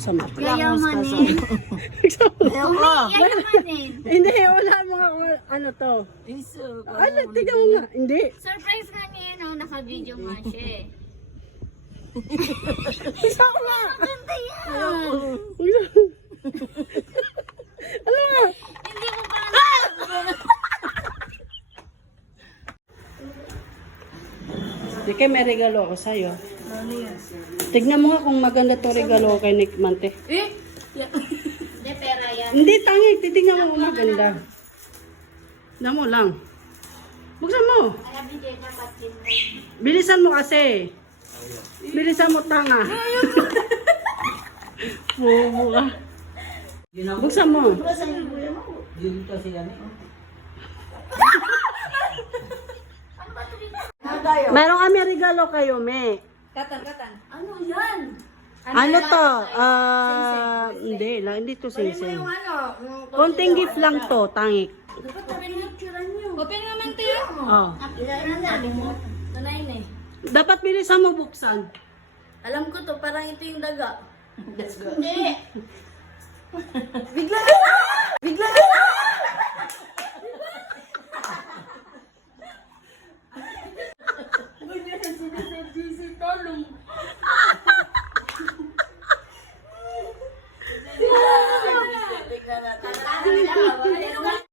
Sama. Yayamanin. Yayamanin. Hindi, wala mga ano to. Ano, tignan mo nga. Hindi. Surprise nga niya yun, oh, naka-video nga siya eh. Isa ko nga. Maganda yan. Ano nga? Hindi mo pa Di kaya may regalo ako sa'yo. Tignan mo nga kung maganda to regalo kay Nick Mante. Hindi, pera yan. Hindi, tangi. Titignan mo kung maganda. Tignan mo lang. Buksan mo. Alam ni Jenna, patin mo. Bilisan mo kasi. Bilisan mo, tanga. Bobo ka. Buksan mo. Meron kami regalo kayo, me. Ano yan? Ano to? Hindi to sing-sing. Konting gift lang to, tangik. Dapat pinipicturean nyo. Open naman tayo. Oh. Ilan namin mo? Tunay na eh. Dapat bilisan mo buksan. Alam ko to, parang ito yung daga. Hindi. Bigla na